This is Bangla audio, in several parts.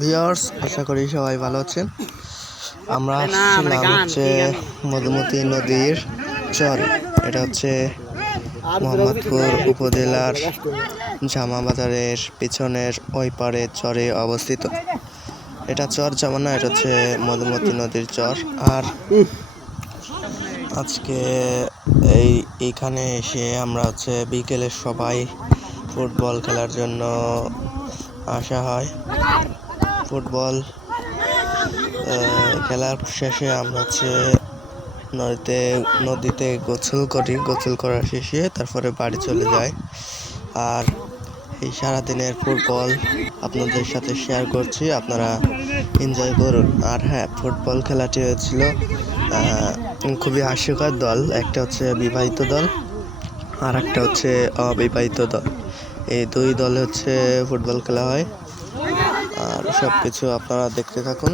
ভিউয়ার্স, আশা করি সবাই ভালো আছেন। আমরা আসছিলাম হচ্ছে মধুমতি নদীর চরে। এটা হচ্ছে মোহাম্মদপুর উপজেলার জামা বাজারের পিছনের ওই পারে চরে অবস্থিত। এটা চর জামা না, এটা হচ্ছে মধুমতি নদীর চর। আর আজকে এইখানে এসে আমরা হচ্ছে বিকেলে সবাই ফুটবল খেলার জন্য আসা হয়। ফুটবল খেলার শেষে আমরা হচ্ছে নদীতে গোসল করি। গোসল করার শেষে তারপরে বাড়ি চলে যাই। আর এই সারাদিনের ফুটবল আপনাদের সাথে শেয়ার করছি, আপনারা এনজয় করুন। আর হ্যাঁ, ফুটবল খেলাটি হয়েছিল খুবই হাস্যকর দল। একটা হচ্ছে বিবাহিত দল আর একটা হচ্ছে অবিবাহিত দল। এই দুই দলে হচ্ছে ফুটবল খেলা হয়। আর সব কিছু আপনারা দেখতে থাকুন।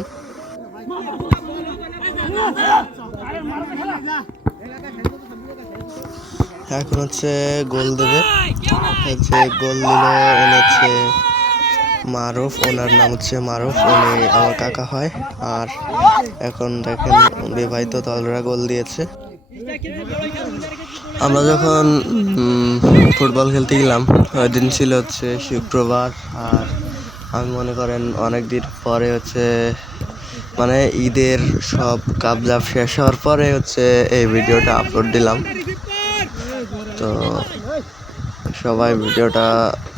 এখন হচ্ছে গোল দেবে। যে গোল দিল উনি হচ্ছে মারুফ, ওনার নাম হচ্ছে মারুফ, উনি আমার কাকা হয়। আর এখন দেখেন বিবাহিত দলরা গোল দিয়েছে। আমরা যখন ফুটবল খেলতে গেলাম ওই দিন ছিল হচ্ছে শুক্রবার। আর আমি মনে করেন অনেক দিন পরে হচ্ছে মানে ঈদের সব কাবজাব শেষ হওয়ার পরে হচ্ছে এই ভিডিওটা আপলোড দিলাম। তো সবাই ভিডিওটা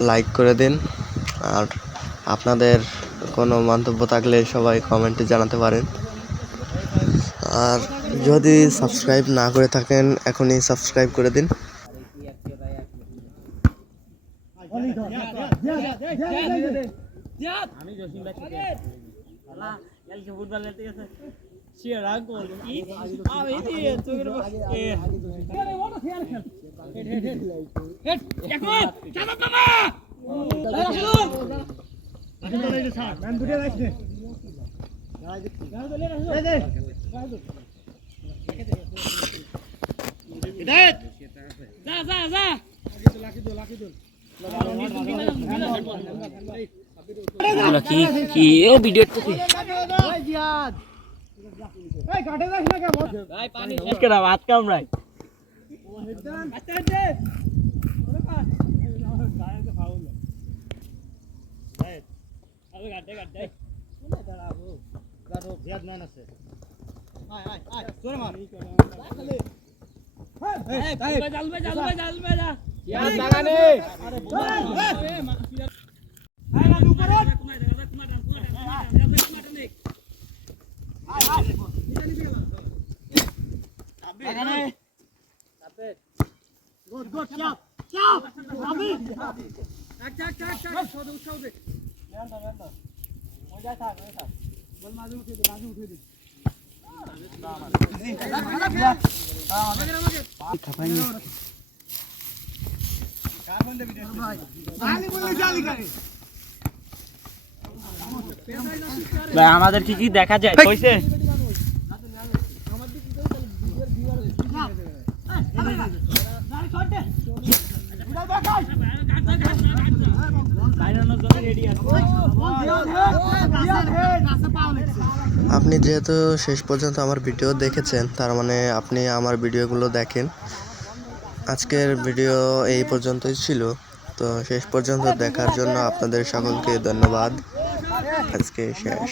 লাইক করে দিন। আর আপনাদের কোনো মন্তব্য থাকলে সবাই কমেন্টে জানাতে পারেন। আর যদি সাবস্ক্রাইব না করে থাকেন এখনই সাবস্ক্রাইব করে দিন। কি ও ভিডিও ভাত কামড়াই আমাদের কি কি দেখা যায় কইছে আপনি যেহেতু শেষ পর্যন্ত আমার ভিডিও দেখেছেন, তার মানে আপনি আমার ভিডিওগুলো দেখেন। আজকের ভিডিও এই পর্যন্তই ছিল। তো শেষ পর্যন্ত দেখার জন্য আপনাদের সকলকে ধন্যবাদ। আজকে শেষ।